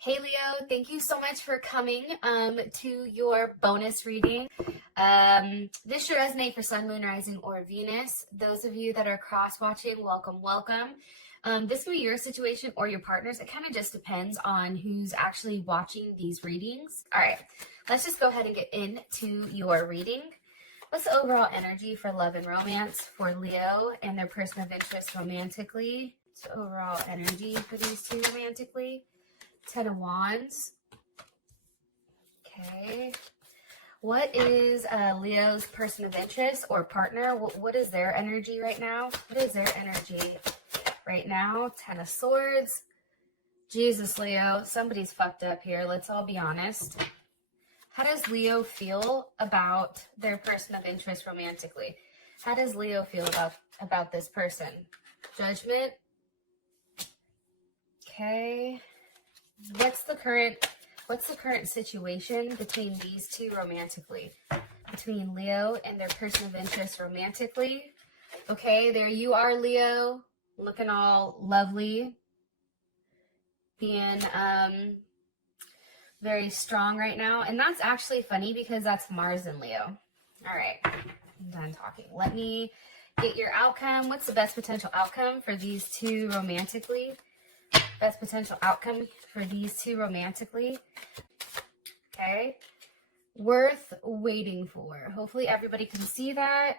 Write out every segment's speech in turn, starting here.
Hey Leo, thank you so much for coming to your bonus reading. This should resonate for Sun, Moon, Rising, or Venus. Those of you that are cross-watching, welcome, welcome. This could be your situation or your partner's. It kind of just depends on who's actually watching these readings. All right, let's just go ahead and get into your reading. What's the overall energy for love and romance for Leo and their person of interest romantically? What's the overall energy for these two romantically? 10 of Wands. Okay. What is Leo's person of interest or partner? What is their energy right now? What is their energy right now? 10 of Swords. Jesus, Leo, somebody's fucked up here. Let's all be honest. How does Leo feel about their person of interest romantically? How does Leo feel about this person? Judgment. Okay. What's the current situation between these two romantically? Between Leo and their person of interest romantically. Okay, there you are, Leo, looking all lovely, being very strong right now. And that's actually funny because that's Mars in Leo. All right, I'm done talking. Let me get your outcome. What's the best potential outcome for these two romantically? Best potential outcome for these two romantically. Okay. Worth waiting for. Hopefully everybody can see that.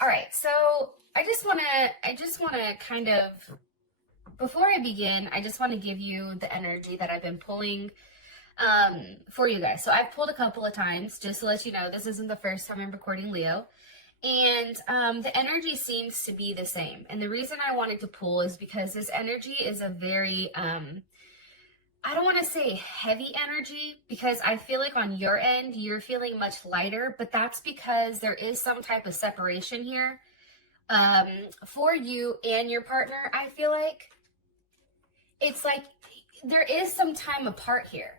All right. So I just want to kind of, before I begin, I just want to give you the energy that I've been pulling for you guys. So I've pulled a couple of times just to let you know this isn't the first time I'm recording Leo. And the energy seems to be the same. And the reason I wanted to pull is because this energy is a very, I don't want to say heavy energy, because I feel like on your end, you're feeling much lighter, but that's because there is some type of separation here for you and your partner. I feel like it's like there is some time apart here.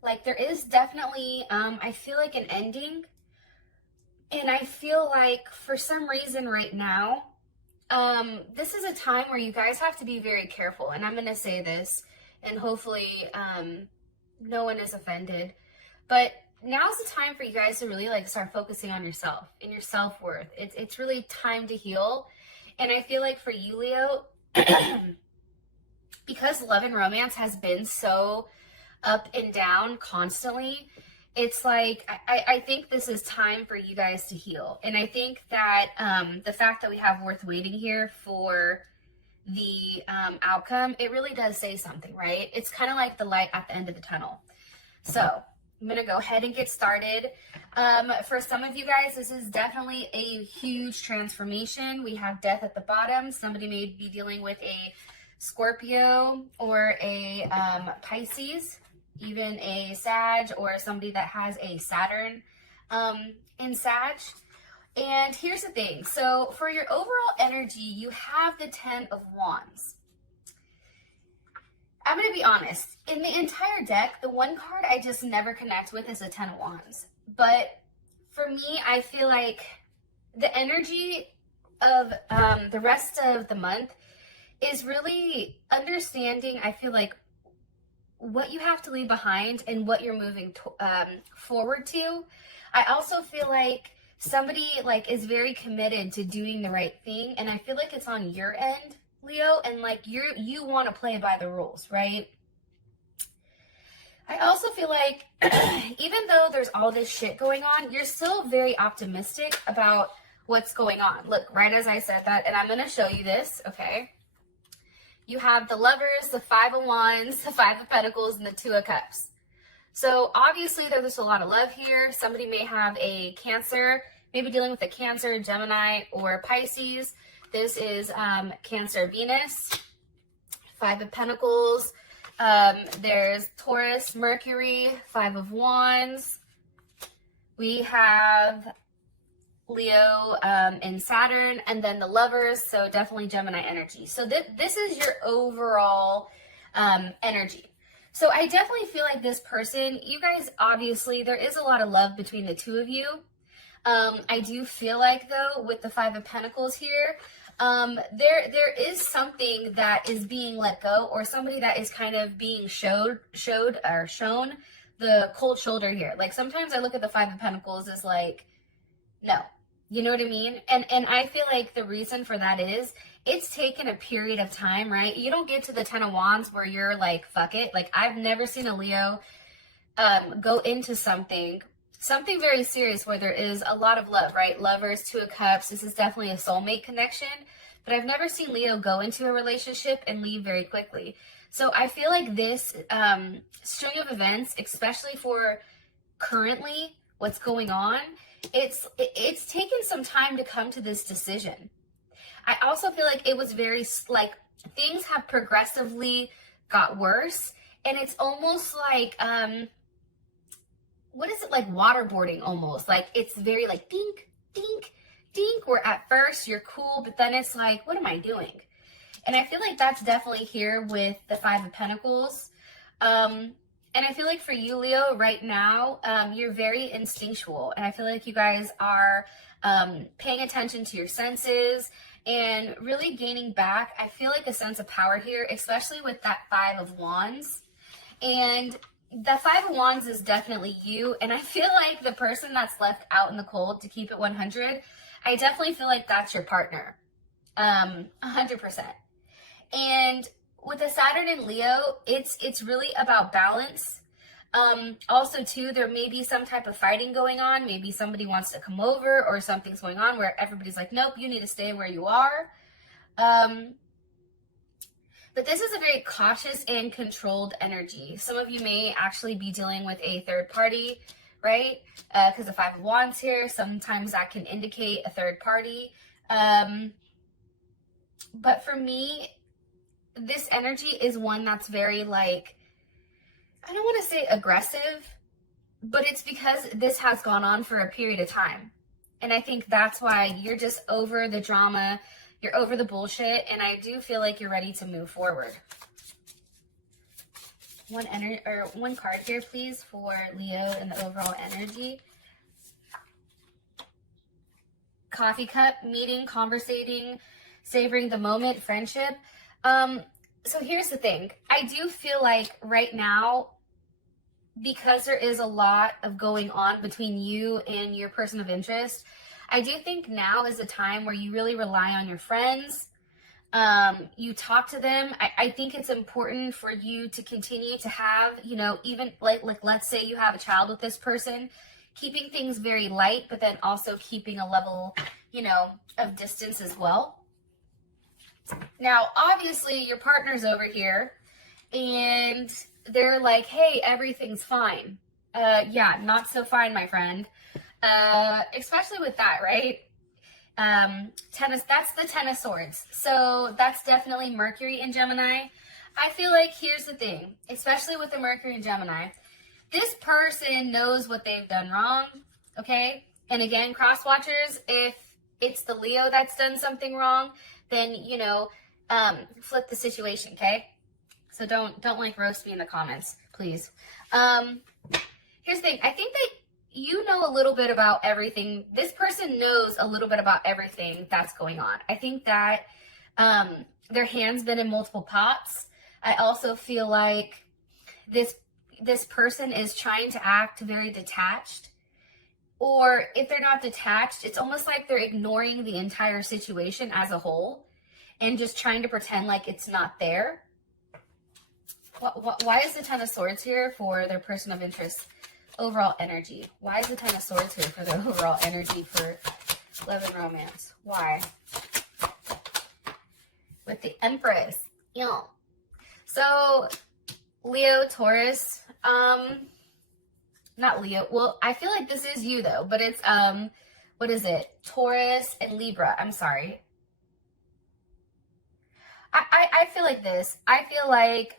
Like there is definitely, I feel like an ending. And I feel like for some reason right now, this is a time where you guys have to be very careful. And I'm going to say this, and hopefully no one is offended. But now's the time for you guys to really like start focusing on yourself and your self-worth. It's really time to heal. And I feel like for you, Leo, because love and romance has been so up and down constantly, it's like, I think this is time for you guys to heal. And I think that the fact that we have worth waiting here for the outcome, it really does say something, right? It's kind of like the light at the end of the tunnel. So I'm going to go ahead and get started. For some of you guys, this is definitely a huge transformation. We have death at the bottom. Somebody may be dealing with a Scorpio or a Pisces, even a Sag, or somebody that has a Saturn in Sag. And here's the thing. So for your overall energy, you have the 10 of Wands. I'm going to be honest. In the entire deck, the one card I just never connect with is the 10 of Wands. But for me, I feel like the energy of the rest of the month is really understanding, I feel like, what you have to leave behind and what you're moving forward to. I also feel like somebody like is very committed to doing the right thing, and I feel like it's on your end, Leo, and like you want to play by the rules, right? I also feel like even though there's all this shit going on, you're still very optimistic about what's going on. Look, right as I said that, and I'm going to show you this, okay? You have the Lovers, the 5 of Wands, the 5 of Pentacles, and the 2 of Cups. So obviously there's a lot of love here. Somebody may have a Cancer, maybe dealing with a Cancer, Gemini, or Pisces. This is Cancer, Venus, 5 of Pentacles. There's Taurus, Mercury, 5 of Wands. We have Leo and Saturn, and then the Lovers, so definitely Gemini energy. So this is your overall energy. So I definitely feel like this person, you guys, obviously there is a lot of love between the two of you. I do feel like, though, with the Five of Pentacles here, there is something that is being let go, or somebody that is kind of being shown the cold shoulder here. Like, sometimes I look at the Five of Pentacles as like, no, you know what I mean? And I feel like the reason for that is it's taken a period of time, right? You don't get to the Ten of Wands where you're like, fuck it. Like, I've never seen a Leo go into something very serious where there is a lot of love, right? Lovers, Two of Cups. This is definitely a soulmate connection, but I've never seen Leo go into a relationship and leave very quickly. So I feel like this string of events, especially for currently what's going on, it's taken some time to come to this decision. I also feel like it was very, like, things have progressively got worse, and it's almost like, what is it, like waterboarding almost? Like, it's very like dink, dink, dink, where at first you're cool, but then it's like, what am I doing? And I feel like that's definitely here with the Five of Pentacles. And I feel like for you, Leo, right now, you're very instinctual. And I feel like you guys are paying attention to your senses and really gaining back, I feel like, a sense of power here, especially with that Five of Wands. And the Five of Wands is definitely you. And I feel like the person that's left out in the cold, to keep it 100, I definitely feel like that's your partner. 100%. And with the Saturn in Leo, it's really about balance. Also, too, there may be some type of fighting going on. Maybe somebody wants to come over, or something's going on where everybody's like, nope, you need to stay where you are. But this is a very cautious and controlled energy. Some of you may actually be dealing with a third party, right? Because the Five of Wands here, sometimes that can indicate a third party. But for me, this energy is one that's very, like, I don't want to say aggressive, but it's because this has gone on for a period of time. And I think that's why you're just over the drama, you're over the bullshit, and I do feel like you're ready to move forward. One card here, please, for Leo and the overall energy. Coffee cup, meeting, conversating, savoring the moment, friendship. So here's the thing. I do feel like right now, because there is a lot of going on between you and your person of interest, I do think now is the time where you really rely on your friends. You talk to them. I think it's important for you to continue to have, you know, even like let's say you have a child with this person, keeping things very light, but then also keeping a level, you know, of distance as well. Now, obviously, your partner's over here, and they're like, hey, everything's fine. Yeah, not so fine, my friend. Especially with that, right? That's the Ten of Swords. So that's definitely Mercury in Gemini. I feel like, here's the thing, especially with the Mercury in Gemini, this person knows what they've done wrong, okay? And again, cross watchers, if it's the Leo that's done something wrong, then, you know, flip the situation, okay? So don't like roast me in the comments, please. Here's the thing. I think that you know a little bit about everything. This person knows a little bit about everything that's going on. I think that their hand's been in multiple pots. I also feel like this person is trying to act very detached. Or if they're not detached, it's almost like they're ignoring the entire situation as a whole and just trying to pretend like it's not there. Why is the Ten of Swords here for their person of interest overall energy? Why is the Ten of Swords here for their overall energy for love and romance? Why? With the Empress. Yeah. So, Leo, Taurus, not Leo. Well, I feel like this is you though, but it's, what is it? Taurus and Libra. I'm sorry. I feel like this. I feel like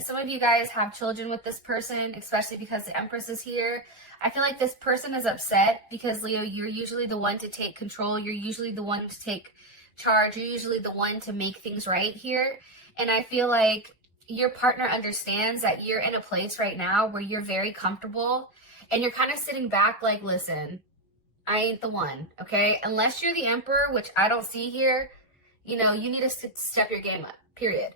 some of you guys have children with this person, especially because the Empress is here. I feel like this person is upset because, Leo, you're usually the one to take control. You're usually the one to take charge. You're usually the one to make things right here. And I feel like your partner understands that you're in a place right now where you're very comfortable and you're kind of sitting back like, listen, I ain't the one, okay? Unless you're the emperor, which I don't see here, you know, you need to step your game up, period.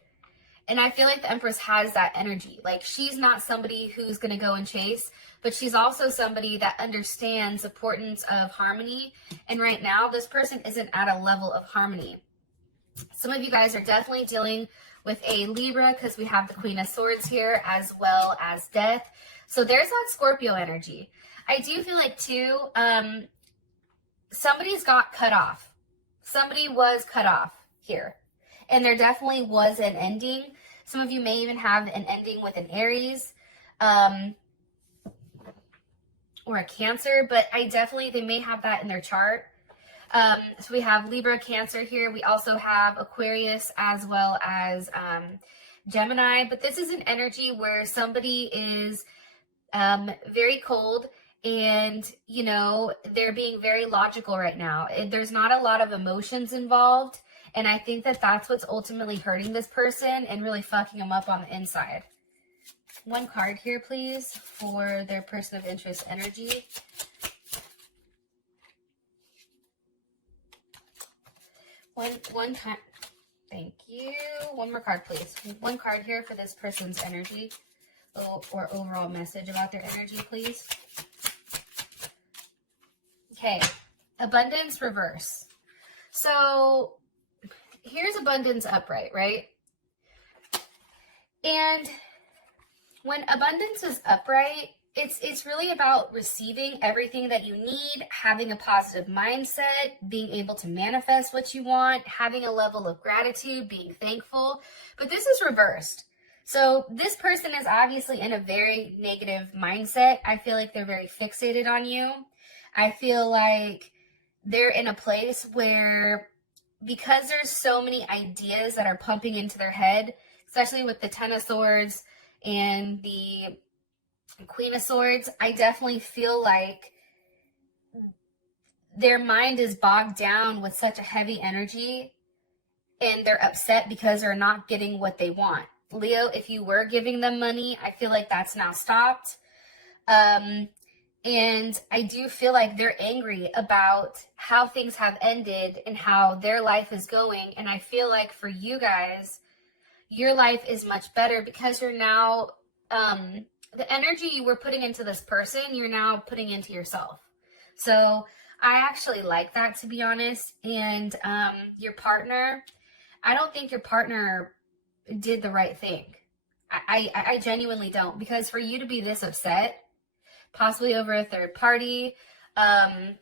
And I feel like the Empress has that energy. Like, she's not somebody who's going to go and chase, but she's also somebody that understands the importance of harmony. And right now, this person isn't at a level of harmony. Some of you guys are definitely dealing with a Libra because we have the Queen of Swords here, as well as Death. So there's that Scorpio energy. I do feel like, too, somebody's got cut off. Somebody was cut off here. And there definitely was an ending. Some of you may even have an ending with an Aries or a Cancer, but they may have that in their chart. So we have Libra, Cancer here. We also have Aquarius as well as Gemini. But this is an energy where somebody is very cold and, you know, they're being very logical right now. There's not a lot of emotions involved. And I think that that's what's ultimately hurting this person and really fucking them up on the inside. One card here, please, for their person of interest energy. One time. Thank you. One more card, please. One card here for this person's energy or overall message about their energy, please. Okay. Abundance reverse. So here's abundance upright, right? And when abundance is upright, it's really about receiving everything that you need, having a positive mindset, being able to manifest what you want, having a level of gratitude, being thankful. But this is reversed. So this person is obviously in a very negative mindset. I feel like they're very fixated on you. I feel like they're in a place where, because there's so many ideas that are pumping into their head, especially with the Ten of Swords and the Queen of Swords, I definitely feel like their mind is bogged down with such a heavy energy and they're upset because they're not getting what they want. Leo, if you were giving them money, I feel like that's now stopped. And I do feel like they're angry about how things have ended and how their life is going. And I feel like for you guys, your life is much better because you're now, the energy you were putting into this person, you're now putting into yourself. So I actually like that, to be honest. And your partner, I don't think your partner did the right thing. I genuinely don't, because for you to be this upset, possibly over a third party, but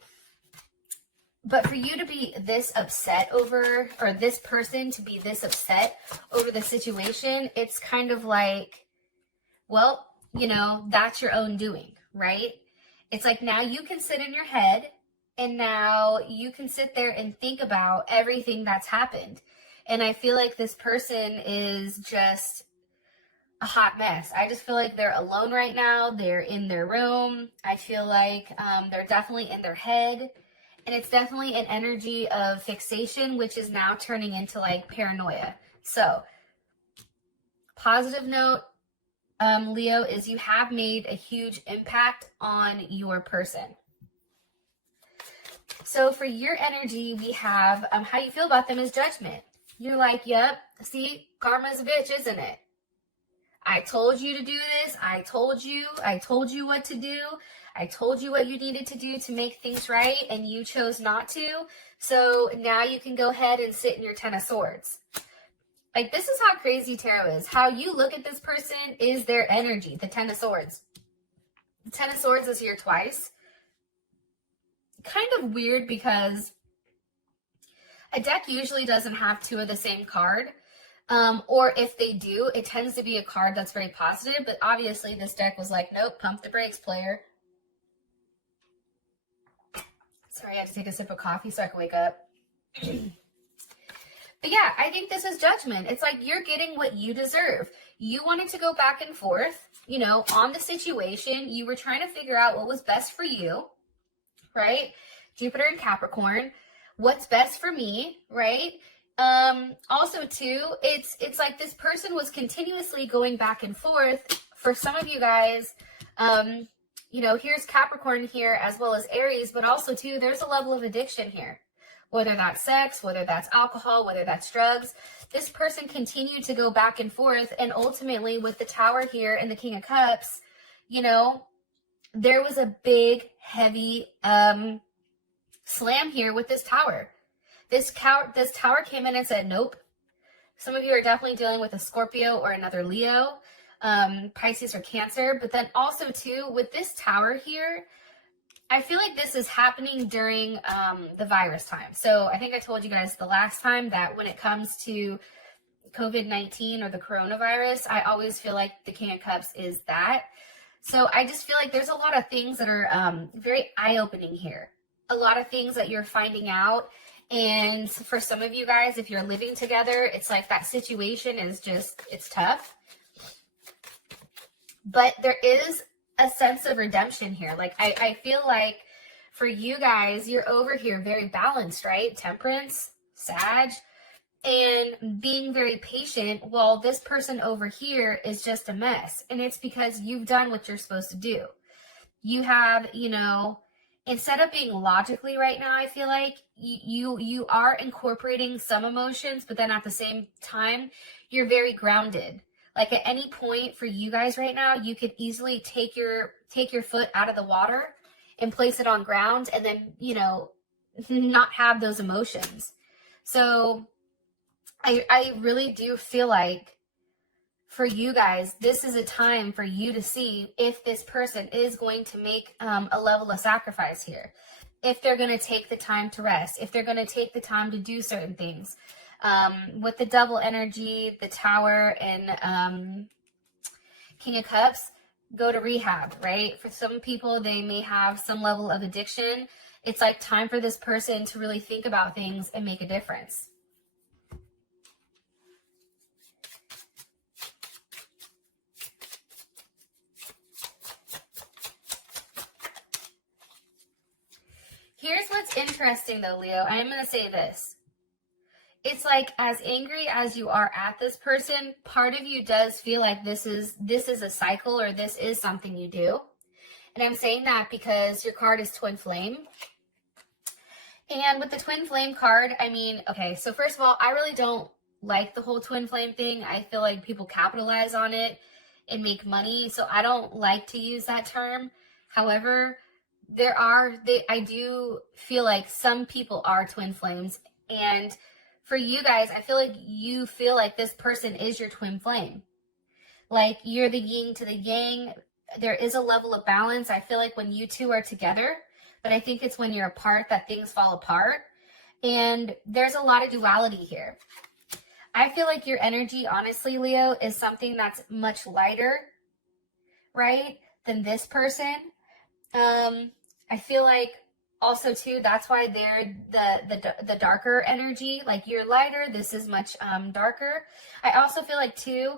for you to be this upset over, or this person to be this upset over the situation, it's kind of like, well, you know, that's your own doing, right? It's like, now you can sit in your head and now you can sit there and think about everything that's happened. And I feel like this person is just a hot mess. I just feel like they're alone right now. They're in their room. I feel like they're definitely in their head. And it's definitely an energy of fixation, which is now turning into like paranoia. So, positive note, Leo, is you have made a huge impact on your person. So for your energy, we have how you feel about them is judgment. You're like, yep, see, karma's a bitch, isn't it? I told you to do this. I told you what to do. I told you what you needed to do to make things right, and you chose not to. So now you can go ahead and sit in your Ten of Swords. Like, this is how crazy tarot is. How you look at this person is their energy, the Ten of Swords. The Ten of Swords is here twice. Kind of weird because a deck usually doesn't have two of the same card. Or if they do, it tends to be a card that's very positive. But obviously this deck was like, nope, pump the brakes, player. Sorry, I had to take a sip of coffee so I could wake up. But yeah, I think this is judgment. It's like, you're getting what you deserve. You wanted to go back and forth, you know, on the situation. You were trying to figure out what was best for you, right? Jupiter and Capricorn. What's best for me, right? Also too, it's like this person was continuously going back and forth. For some of you guys, you know, here's Capricorn here as well as Aries, but also too, there's a level of addiction here. Whether that's sex, whether that's alcohol, whether that's drugs, this person continued to go back and forth. And ultimately with the Tower here and the King of Cups, you know, there was a big, heavy slam here with this Tower. This Tower came in and said, nope. Some of you are definitely dealing with a Scorpio or another Leo, Pisces or Cancer. But then also too, with this Tower here, I feel like this is happening during the virus time. So I think I told you guys the last time that when it comes to COVID-19 or the coronavirus, I always feel like the King of Cups is that. So I just feel like there's a lot of things that are very eye-opening here. A lot of things that you're finding out. And for some of you guys, if you're living together, it's like that situation is just, it's tough. But there is a sense of redemption here. Like I feel like for you guys, you're over here very balanced, right? Temperance, Sag, and being very patient, while this person over here is just a mess. And it's because you've done what you're supposed to do. You have, you know, instead of being logically right now, I feel like you are incorporating some emotions, but then at the same time, you're very grounded. Like at any point for you guys right now, you could easily take your foot out of the water and place it on ground and then, you know, not have those emotions. So I really do feel like for you guys, this is a time for you to see if this person is going to make a level of sacrifice here. If they're going to take the time to rest, if they're going to take the time to do certain things. With the double energy, the Tower, and King of Cups, go to rehab, right? For some people, they may have some level of addiction. It's like time for this person to really think about things and make a difference. Here's what's interesting though, Leo. I'm going to say this. It's like as angry as you are at this person, part of you does feel like this is a cycle or this is something you do. And I'm saying that because your card is Twin Flame. And with the Twin Flame card, I mean, okay, so first of all, I really don't like the whole Twin Flame thing. I feel like people capitalize on it and make money. So I don't like to use that term. However, I do feel like some people are Twin Flames. And for you guys, I feel like you feel like this person is your Twin Flame. Like you're the yin to the yang. There is a level of balance. I feel like when you two are together, but I think it's when you're apart that things fall apart. And there's a lot of duality here. I feel like your energy, honestly, Leo, is something that's much lighter, right, than this person. I feel like also too, that's why they're the darker energy. Like you're lighter, this is much darker. I also feel like too,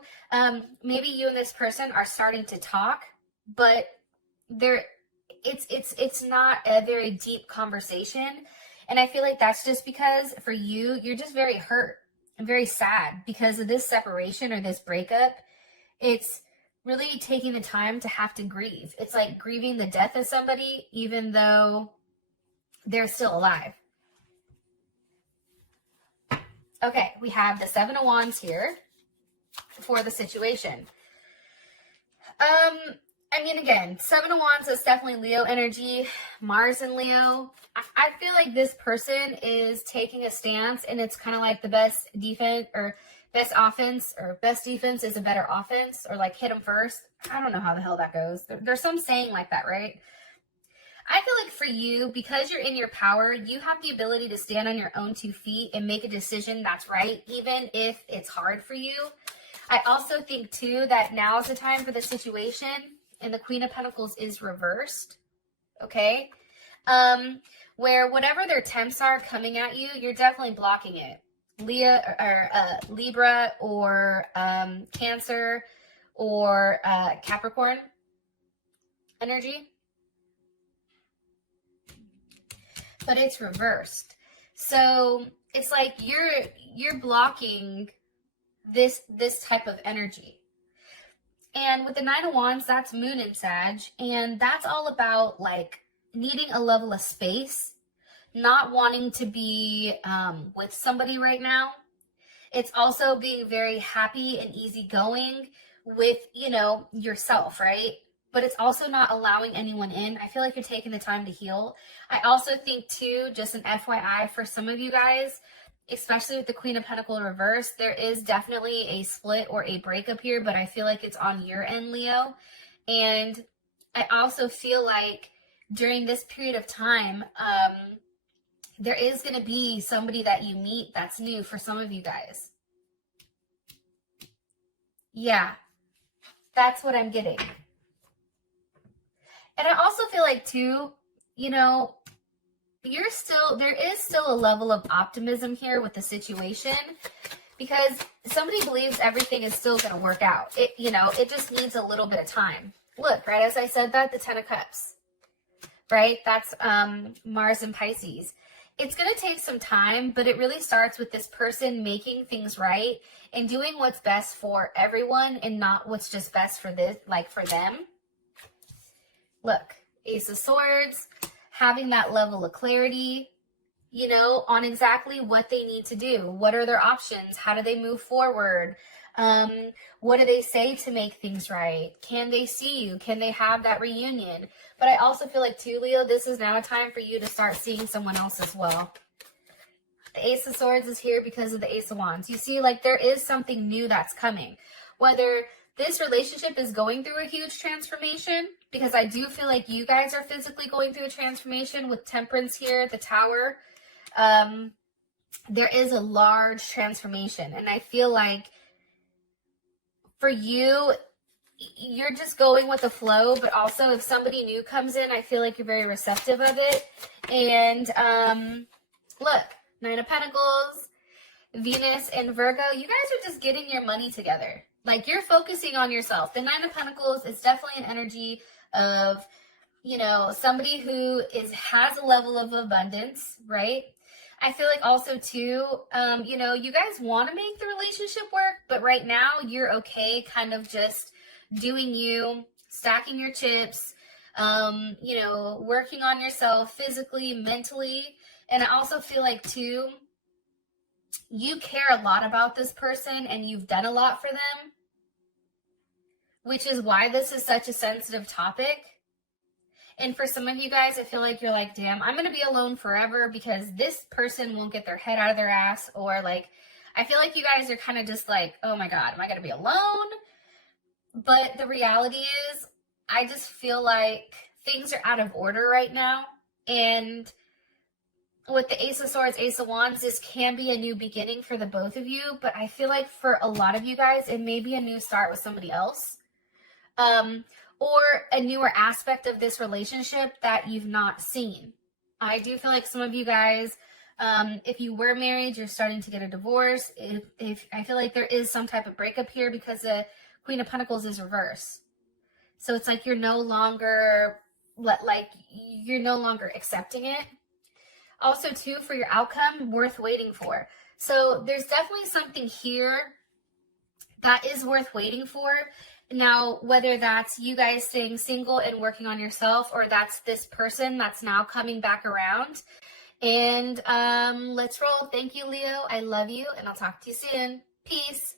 maybe you and this person are starting to talk, but it's not a very deep conversation. And I feel like that's just because for you, you're just very hurt and very sad because of this separation or this breakup. It's really taking the time to have to grieve. It's like grieving the death of somebody, even though they're still alive. Okay, we have the Seven of Wands here for the situation. I mean, again, Seven of Wands is definitely Leo energy, Mars and Leo. I feel like this person is taking a stance, and it's kind of like the best defense or best offense or best defense is a better offense, or like hit them first. I don't know how the hell that goes. There's some saying like that, right? I feel like for you, because you're in your power, you have the ability to stand on your own 2 feet and make a decision that's right, even if it's hard for you. I also think too that now is the time for the situation, and the Queen of Pentacles is reversed, okay? Where whatever their attempts are coming at you, you're definitely blocking it. Libra or Cancer or Capricorn energy. But it's reversed. So it's like you're blocking this type of energy. And with the Nine of Wands, that's Moon in Sag. And that's all about like needing a level of space, not wanting to be with somebody right now. It's also being very happy and easygoing with, you know, yourself, right? But it's also not allowing anyone in. I feel like you're taking the time to heal. I also think too, just an FYI for some of you guys, especially with the Queen of Pentacles reverse, there is definitely a split or a breakup here, but I feel like it's on your end, Leo. And I also feel like during this period of time, there is going to be somebody that you meet that's new for some of you guys. Yeah, that's what I'm getting. And I also feel like too, you know, there is still a level of optimism here with the situation, because somebody believes everything is still going to work out. It, you know, it just needs a little bit of time. Look, right, as I said that, the Ten of Cups, right? That's Mars and Pisces. It's going to take some time, but it really starts with this person making things right and doing what's best for everyone and not what's just best for this, like for them. Look, Ace of Swords, having that level of clarity, you know, on exactly what they need to do. What are their options? How do they move forward? What do they say to make things right? Can they see you? Can they have that reunion? But I also feel like too, Leo, this is now a time for you to start seeing someone else as well. The Ace of Swords is here because of the Ace of Wands. You see, like, there is something new that's coming. Whether this relationship is going through a huge transformation, because I do feel like you guys are physically going through a transformation with Temperance here, the Tower. There is a large transformation. And I feel like for you, you're just going with the flow, but also if somebody new comes in, I feel like you're very receptive of it. And look, Nine of Pentacles, Venus and Virgo, you guys are just getting your money together. Like, you're focusing on yourself. The Nine of Pentacles is definitely an energy of, you know, somebody who has a level of abundance, right? I feel like also too, you know, you guys want to make the relationship work, but right now you're okay kind of just doing you, stacking your chips, you know, working on yourself physically, mentally. And I also feel like too, you care a lot about this person and you've done a lot for them, which is why this is such a sensitive topic. And for some of you guys, I feel like you're like, damn, I'm going to be alone forever because this person won't get their head out of their ass. Or like, I feel like you guys are kind of just like, oh my God, am I going to be alone? But the reality is, I just feel like things are out of order right now. And with the Ace of Swords, Ace of Wands, this can be a new beginning for the both of you. But I feel like for a lot of you guys, it may be a new start with somebody else. Or a newer aspect of this relationship that you've not seen. I do feel like some of you guys, if you were married, you're starting to get a divorce. If I feel like there is some type of breakup here because the Queen of Pentacles is reverse. So it's like you're no longer accepting it. Also, too, for your outcome, worth waiting for. So there's definitely something here that is worth waiting for. Now, whether that's you guys staying single and working on yourself, or that's this person that's now coming back around. And let's roll. Thank you, Leo. I love you, and I'll talk to you soon. Peace.